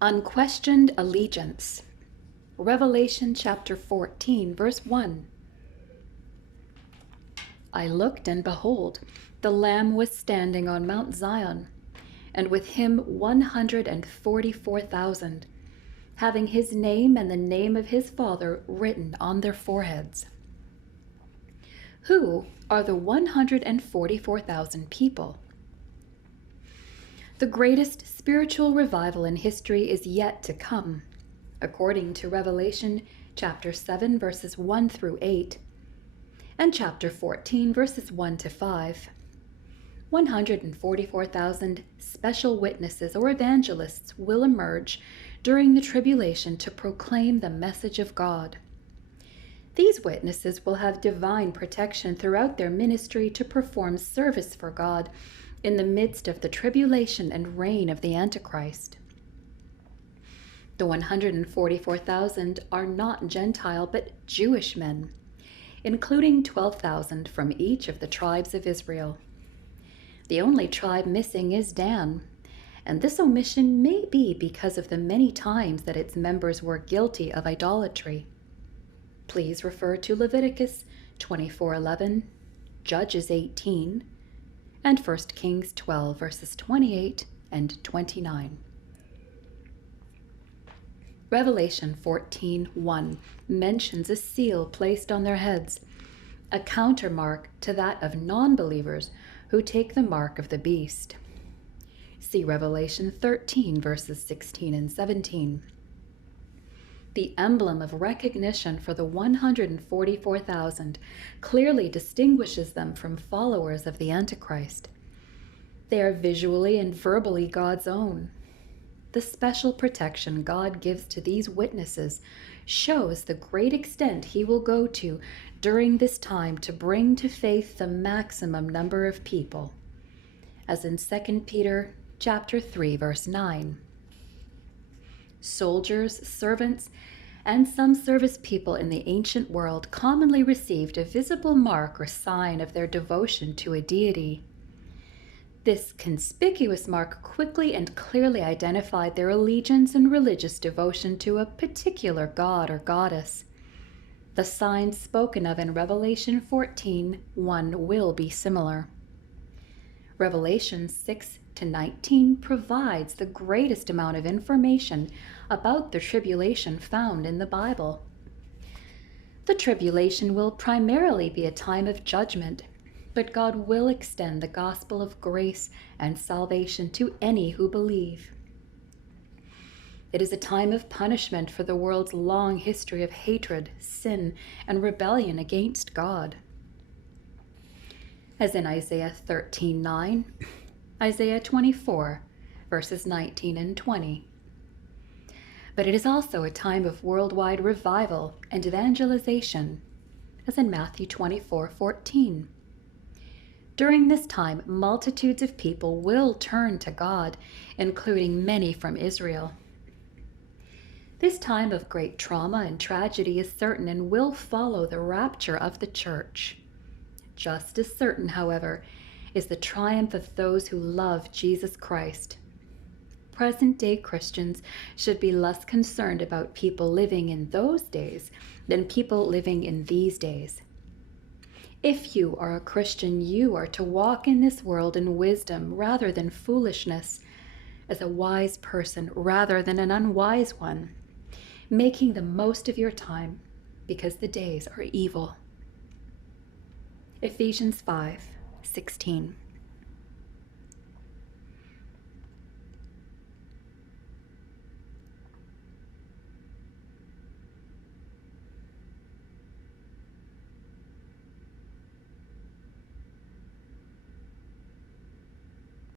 Unquestioned allegiance. Revelation chapter 14, verse 1. I looked, and behold, the Lamb was standing on Mount Zion, and with him 144,000, having his name and the name of his Father written on their foreheads. Who are the 144,000 people? The greatest spiritual revival in history is yet to come, according to Revelation chapter 7, verses 1 through 8, and chapter 14, verses 1 to 5. 144,000 special witnesses or evangelists will emerge during the tribulation to proclaim the message of God. These witnesses will have divine protection throughout their ministry to perform service for God in the midst of the tribulation and reign of the Antichrist. The 144,000 are not Gentile but Jewish men, including 12,000 from each of the tribes of Israel. The only tribe missing is Dan, and this omission may be because of the many times that its members were guilty of idolatry. Please refer to Leviticus 24:11, Judges 18, and 1 Kings 12, verses 28 and 29. Revelation 14:1 mentions a seal placed on their heads, a countermark to that of non-believers who take the mark of the beast. See Revelation 13, verses 16 and 17. The emblem of recognition for the 144,000 clearly distinguishes them from followers of the Antichrist. They are visually and verbally God's own. The special protection God gives to these witnesses shows the great extent he will go to during this time to bring to faith the maximum number of people, as in 2 Peter chapter 3, verse 9. Soldiers, servants, and some service people in the ancient world commonly received a visible mark or sign of their devotion to a deity. This conspicuous mark quickly and clearly identified their allegiance and religious devotion to a particular god or goddess. The signs spoken of in Revelation 14:1 will be similar. Revelation 6-19 provides the greatest amount of information about the tribulation found in the Bible. The tribulation will primarily be a time of judgment, but God will extend the gospel of grace and salvation to any who believe. It is a time of punishment for the world's long history of hatred, sin, and rebellion against God. As in Isaiah 13:9, Isaiah 24, verses 19 and 20. But it is also a time of worldwide revival and evangelization, as in Matthew 24:14. During this time, multitudes of people will turn to God, including many from Israel. This time of great trauma and tragedy is certain and will follow the rapture of the church. Just as certain, however, is the triumph of those who love Jesus Christ. Present-day Christians should be less concerned about people living in those days than people living in these days. If you are a Christian, you are to walk in this world in wisdom rather than foolishness, as a wise person rather than an unwise one, making the most of your time because the days are evil. Ephesians 5:16.